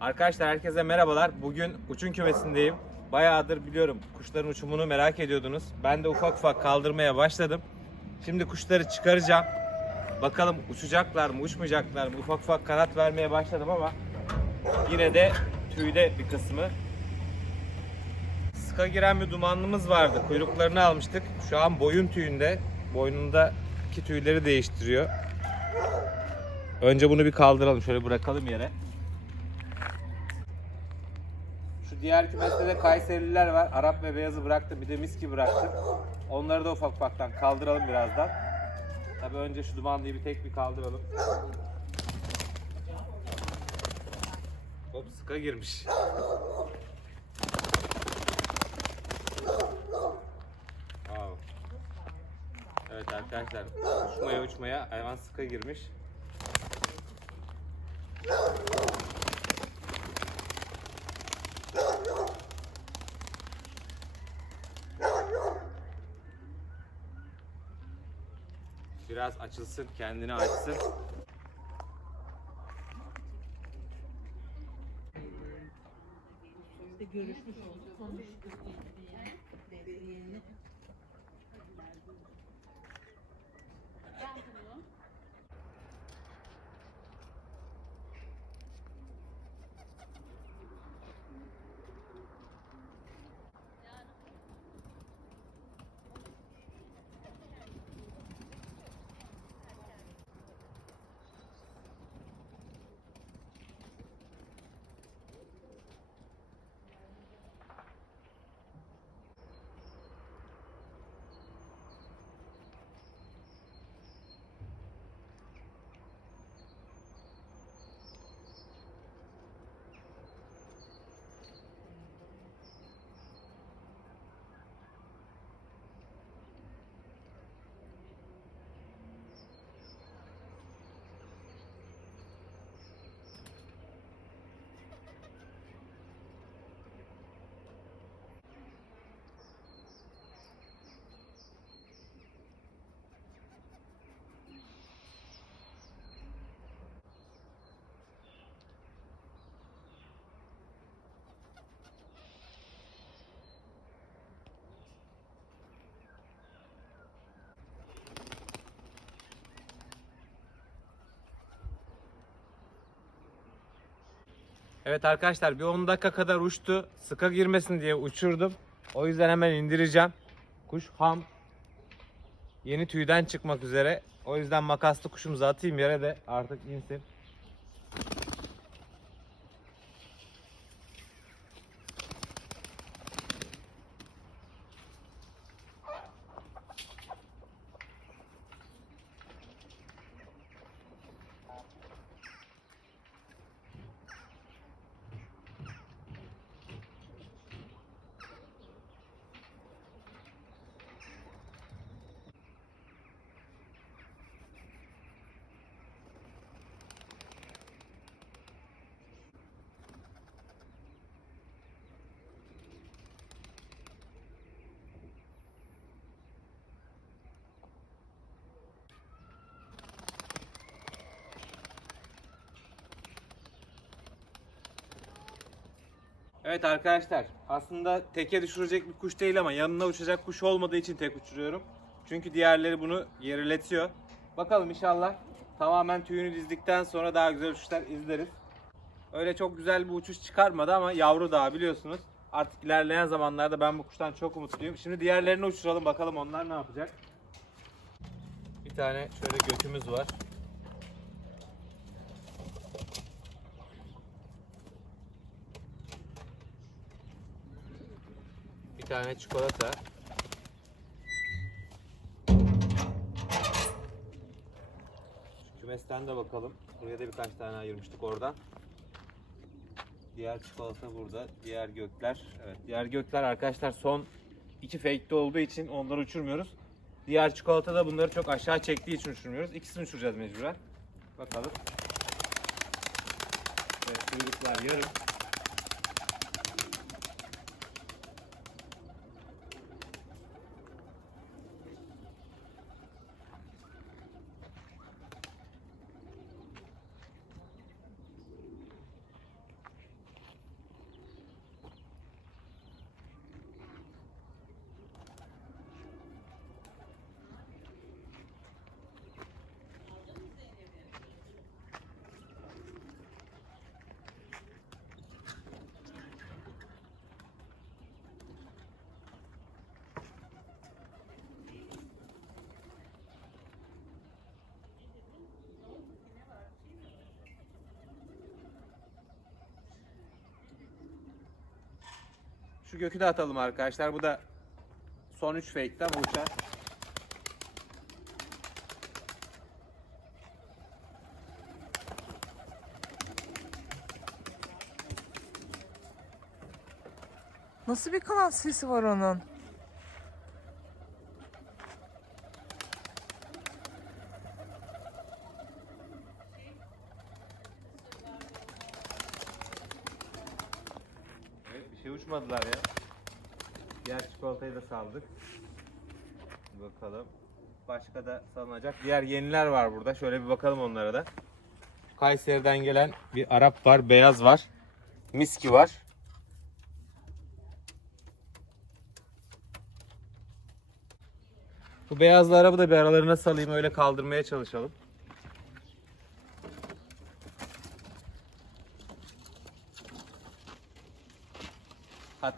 Arkadaşlar herkese merhabalar. Bugün uçum kümesindeyim. Bayağıdır biliyorum kuşların uçumunu merak ediyordunuz. Ben de ufak ufak kaldırmaya başladım. Şimdi kuşları çıkaracağım. Bakalım uçacaklar mı, uçmayacaklar mı? Ufak ufak kanat vermeye başladım ama yine de tüyde bir kısmı. Sıka giren bir dumanlımız vardı. Kuyruklarını almıştık. Şu an boyun tüyünde. Boynundaki tüyleri değiştiriyor. Önce bunu bir kaldıralım. Şöyle bırakalım yere. Şu diğer kümeste de Kayserililer var. Arap ve beyazı bıraktım. Bir de miski bıraktım. Onları da ufak ufaktan kaldıralım birazdan. Tabii önce şu dumanlıyı bir tek bir kaldıralım. Hop sıka girmiş. Wow. Evet arkadaşlar uçmaya uçmaya hayvan sıka girmiş. Biraz açılsın, kendini açsın. Görüşmüş olduk, konuştuk. Evet arkadaşlar bir 10 dakika kadar uçtu. Sıka girmesin diye uçurdum. O yüzden hemen indireceğim. Kuş ham. Yeni tüyden çıkmak üzere. O yüzden makaslı kuşumuzu atayım yere de artık insin. Evet arkadaşlar aslında teke düşürecek bir kuş değil ama yanına uçacak kuş olmadığı için tek uçuruyorum. Çünkü diğerleri bunu geriletiyor. Bakalım inşallah tamamen tüyünü dizdikten sonra daha güzel uçuşlar izleriz. Öyle çok güzel bir uçuş çıkarmadı ama yavru daha biliyorsunuz. Artık ilerleyen zamanlarda ben bu kuştan çok umutluyum. Şimdi diğerlerini uçuralım bakalım onlar ne yapacak. Bir tane şöyle gökümüz var. Tane çikolata. Şu kümesten de bakalım. Buraya da birkaç tane ayırmıştık oradan. Diğer çikolata burada. Diğer gökler. Evet, diğer gökler arkadaşlar son iki fake'de olduğu için onları uçurmuyoruz. Diğer çikolata da bunları çok aşağı çektiği için uçurmuyoruz. İkisini uçuracağız mecburen. Bakalım. Evet, kuyruklar yarım. Şu gökü de atalım arkadaşlar. Bu da son 3 fake'te ama uçar. Nasıl bir kanat sesi var onun? Uçmadılar ya. Diğer çikolatayı da saldık. Bakalım. Başka da salınacak. Diğer yeniler var burada. Şöyle bir bakalım onlara da. Kayseri'den gelen bir Arap var, beyaz var. Miski var. Bu beyazlı arabı da bir aralarına salayım öyle kaldırmaya çalışalım.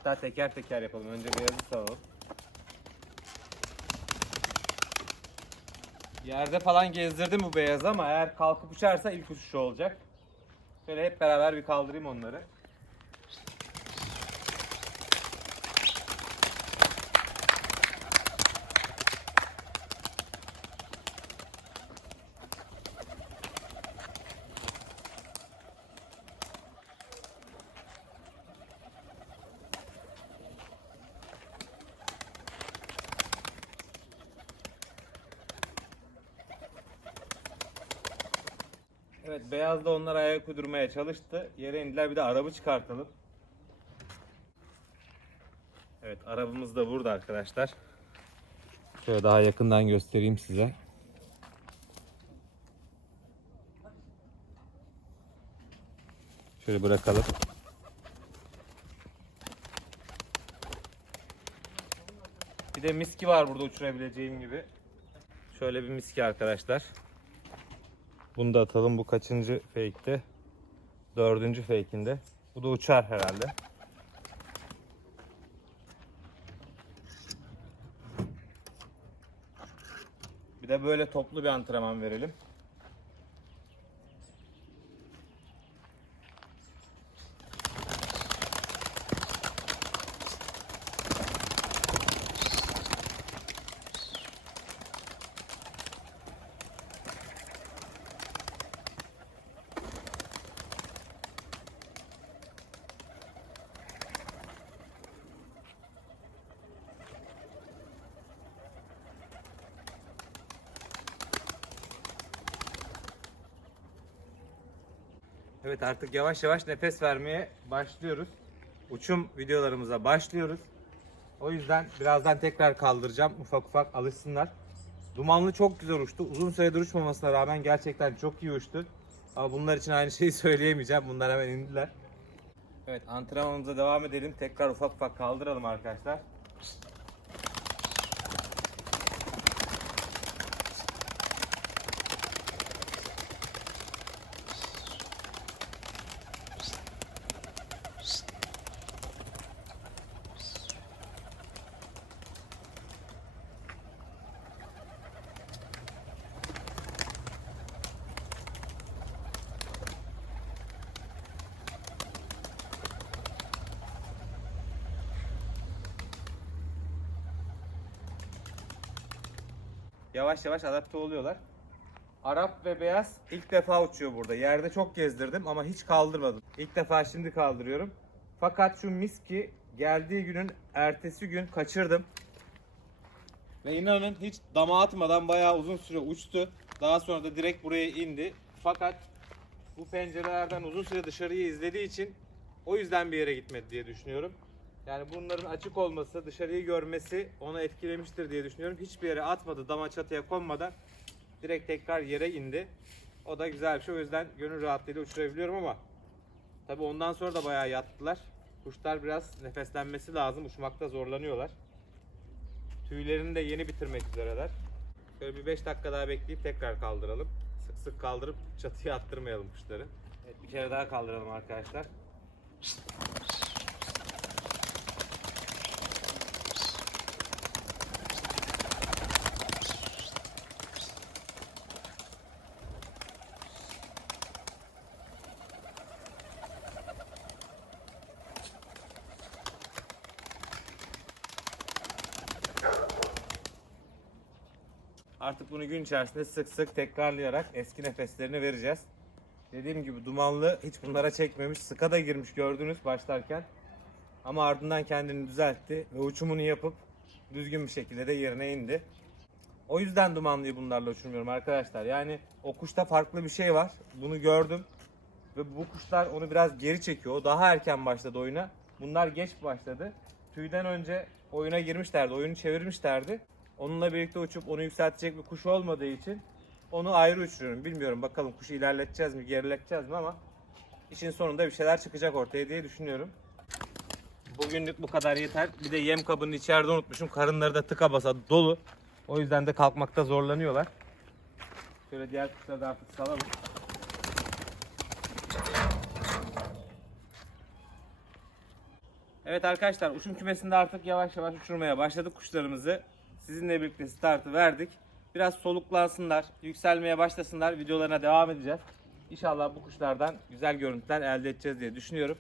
Hatta teker teker yapalım. Önce beyazı salalım. Yerde falan gezdirdim bu beyazı ama eğer kalkıp uçarsa ilk uçuşu olacak. Şöyle hep beraber bir kaldırayım onları. Evet beyaz da onlar ayak uydurmaya çalıştı. Yere indiler bir de arabı çıkartalım. Evet arabamız da burada arkadaşlar. Şöyle daha yakından göstereyim size. Şöyle bırakalım. Bir de miski var burada uçurabileceğim gibi. Şöyle bir miski arkadaşlar. Bunu da atalım. Bu kaçıncı fake'te? Dördüncü fake'inde. Bu da uçar herhalde. Bir de böyle toplu bir antrenman verelim. Evet artık yavaş yavaş nefes vermeye başlıyoruz. Uçum videolarımıza başlıyoruz. O yüzden birazdan tekrar kaldıracağım. Ufak ufak alışsınlar. Dumanlı çok güzel uçtu. Uzun süredir uçmamasına rağmen gerçekten çok iyi uçtu. Ama bunlar için aynı şeyi söyleyemeyeceğim. Bunlar hemen indiler. Evet antrenmanımıza devam edelim. Tekrar ufak ufak kaldıralım arkadaşlar. Yavaş yavaş adapte oluyorlar. Arap ve beyaz ilk defa uçuyor burada. Yerde çok gezdirdim ama hiç kaldırmadım. İlk defa şimdi kaldırıyorum. Fakat şu miski geldiği günün ertesi gün kaçırdım. Ve inanın hiç dama atmadan bayağı uzun süre uçtu. Daha sonra da direkt buraya indi. Fakat bu pencerelerden uzun süre dışarıyı izlediği için o yüzden bir yere gitmedi diye düşünüyorum. Yani bunların açık olması, dışarıyı görmesi onu etkilemiştir diye düşünüyorum. Hiçbir yere atmadı, dama çatıya konmadan direkt tekrar yere indi. O da güzel bir şey. O yüzden gönül rahatlığıyla uçurabiliyorum ama tabi ondan sonra da bayağı yattılar. Kuşlar biraz nefeslenmesi lazım. Uçmakta zorlanıyorlar. Tüylerini de yeni bitirmek üzereler. Şöyle bir 5 dakika daha bekleyip tekrar kaldıralım. Sık sık kaldırıp çatıya attırmayalım kuşları. Evet, bir kere daha kaldıralım arkadaşlar. Artık bunu gün içerisinde sık sık tekrarlayarak eski nefeslerini vereceğiz. Dediğim gibi dumanlı hiç bunlara çekmemiş. Sıka da girmiş gördünüz başlarken. Ama ardından kendini düzeltti ve uçumunu yapıp düzgün bir şekilde de yerine indi. O yüzden dumanlıyı bunlarla uçurmuyorum arkadaşlar. Yani o kuşta farklı bir şey var. Bunu gördüm. Ve bu kuşlar onu biraz geri çekiyor. O daha erken başladı oyuna. Bunlar geç başladı. Tüyden önce oyuna girmişlerdi. Oyunu çevirmişlerdi. Onunla birlikte uçup onu yükseltecek bir kuş olmadığı için onu ayrı uçuruyorum. Bilmiyorum bakalım kuşu ilerleteceğiz mi, gerileteceğiz mi ama işin sonunda bir şeyler çıkacak ortaya diye düşünüyorum. Bugünlük bu kadar yeter. Bir de yem kabını içeride unutmuşum. Karınları da tıka basa dolu. O yüzden de kalkmakta zorlanıyorlar. Şöyle diğer kuşları da artık salalım. Evet arkadaşlar uçum kümesinde artık yavaş yavaş uçurmaya başladık kuşlarımızı. Sizinle birlikte startı verdik. Biraz soluklansınlar, yükselmeye başlasınlar. Videolarına devam edeceğiz. İnşallah bu kuşlardan güzel görüntüler elde edeceğiz diye düşünüyorum.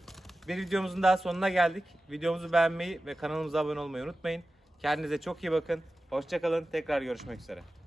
Bir videomuzun daha sonuna geldik. Videomuzu beğenmeyi ve kanalımıza abone olmayı unutmayın. Kendinize çok iyi bakın. Hoşçakalın. Tekrar görüşmek üzere.